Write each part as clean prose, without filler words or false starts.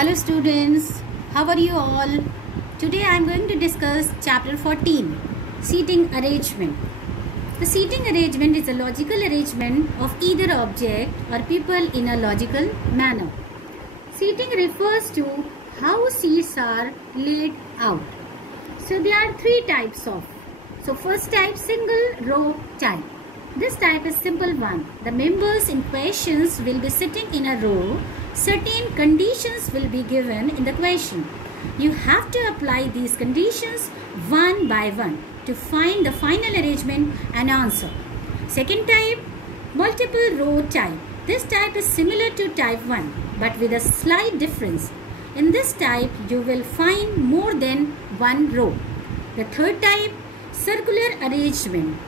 Hello students, how are you all? Today I am going to discuss chapter 14, seating arrangement. The seating arrangement is a logical arrangement of either object or people in a logical manner. Seating refers to how seats are laid out. So there are three types of. So first type, single row type. This type is simple one. The members in questions will be sitting in a row. Certain conditions will be given in the question. You have to apply these conditions one by one to find the final arrangement and answer. Second type, multiple row type. This type is similar to type 1 but with a slight difference. In this type, you will find more than one row. The third type, circular arrangement.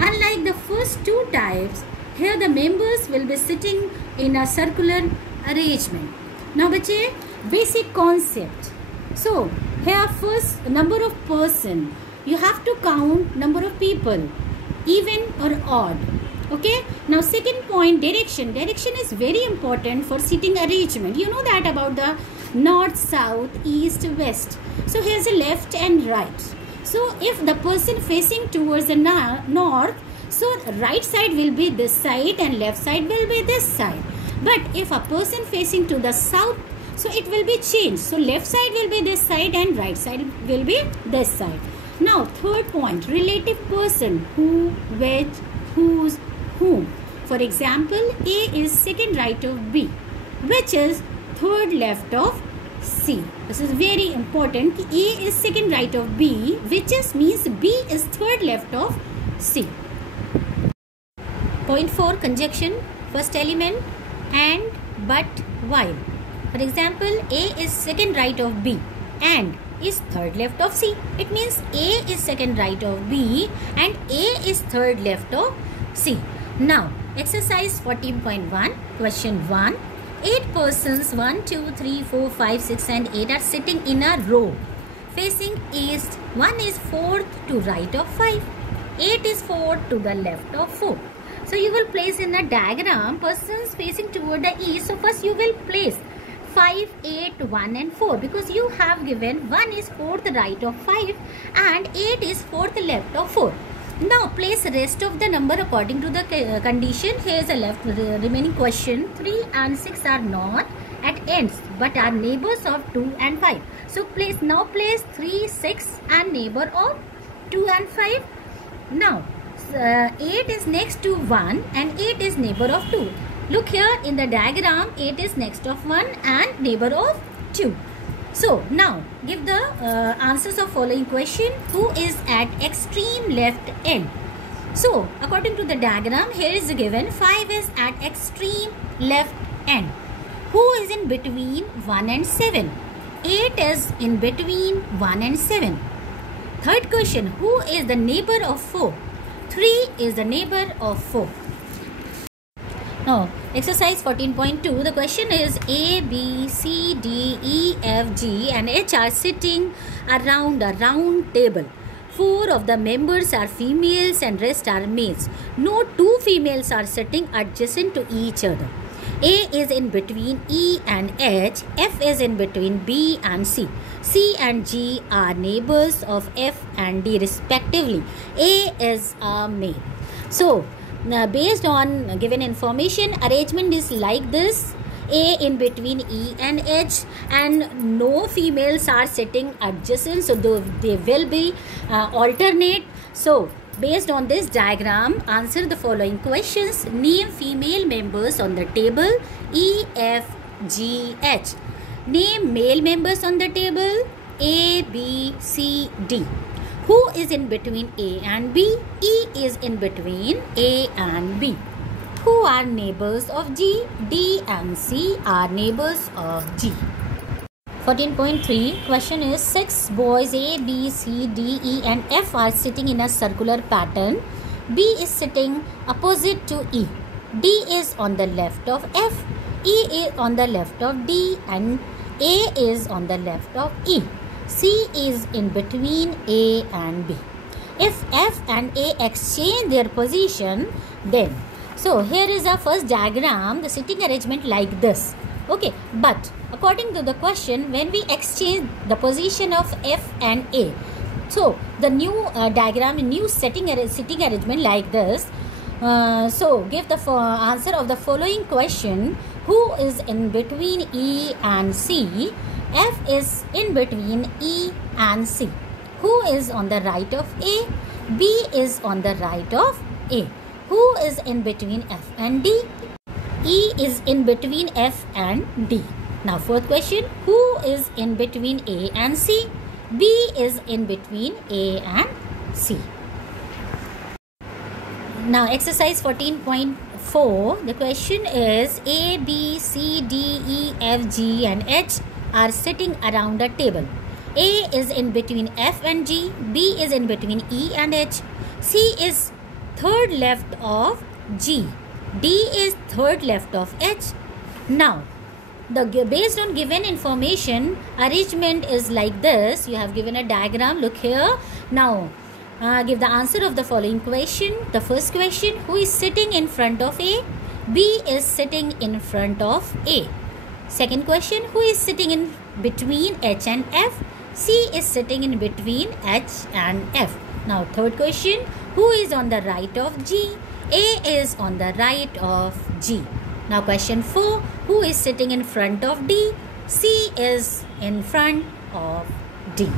Unlike the first two types, here the members will be sitting in a circular arrangement. Now बच्चे, basic concept. So here first, number of person. You have to count number of people, even or odd. Okay. Now second point, direction. Direction is very important for seating arrangement. You know that about the north, south, east, west. So here's a left and right. So if the person facing towards the north, so right side will be this side and left side will be this side. But if a person facing to the south, so it will be changed. So left side will be this side and right side will be this side. Now third point, relative person, who, which, whose, whom. For example, A is second right of B, which is third left of C. This is very important. A is second right of B, which is means B is third left of C. Point 4, conjunction. First element, and, but, while. For example, A is second right of B and is third left of C. It means A is second right of B and A is third left of C. Now, exercise 14.1, question 1. 8 persons 1, 2, 3, 4, 5, 6 and 8 are sitting in a row facing east. 1 is fourth to right of 5. 8 is fourth to the left of 4. So you will place in a diagram persons facing toward the east. So first you will place 5, 8, 1 and 4 because you have given 1 is fourth right of 5 and 8 is fourth left of 4. Now place rest of the number according to the condition. Here is a left remaining question. 3 and 6 are not at ends but are neighbors of 2 and 5. So place 3, 6 and neighbor of 2 and 5. Now 8 is next to 1 and 8 is neighbor of 2. Look here in the diagram, 8 is next of 1 and neighbor of 2. So now give the answers of following question. Who is at extreme left end? So according to the diagram, here is given 5 is at extreme left end. Who is in between 1 and 7? 8 is in between 1 and 7. Third question, who is the neighbor of 4? 3 is the neighbor of 4. Now, exercise 14.2, the question is A, B, C, D, E, F, G and H are sitting around a round table. 4 of the members are females and rest are males. No 2 females are sitting adjacent to each other. A is in between E and H. F is in between B and C. C and G are neighbors of F and D respectively. A is a male. So, based on given information, arrangement is like this. A in between E and H and no females are sitting adjacent. So, they will be alternate. So, based on this diagram, answer the following questions. Name female members on the table E, F, G, H. Name male members on the table A, B, C, D. Who is in between A and B? E is in between A and B. Who are neighbors of G? D and C are neighbors of G. 14.3, question is 6 boys A, B, C, D, E and F are sitting in a circular pattern. B is sitting opposite to E. D is on the left of F. E is on the left of D and A is on the left of E. C is in between A and B. If F and A exchange their position, then so here is our first diagram, the sitting arrangement like this. Okay, but according to the question, when we exchange the position of F and A. So the new diagram, new sitting arrangement like this. So give the answer of the following question. Who is in between E and C? F is in between E and C. Who is on the right of A? B is on the right of A. Who is in between F and D? E is in between F and D. Now fourth question. Who is in between A and C? B is in between A and C. Now exercise 14.4. The question is A, B, C, D, E, F, G and H are sitting around a table. A is in between F and G. B is in between E and H. C is third left of G. D is third left of H. Now based on given information, arrangement is like this. You have given a diagram. Look here. Now give the answer of the following question. The first question, who is sitting in front of A? B is sitting in front of A. Second question, who is sitting in between H and F? C is sitting in between H and F. Now third question, who is on the right of G? A is on the right of G. Now question 4, who is sitting in front of D? C is in front of D.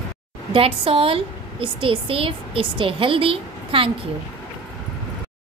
That's all. Stay safe, stay healthy. Thank you.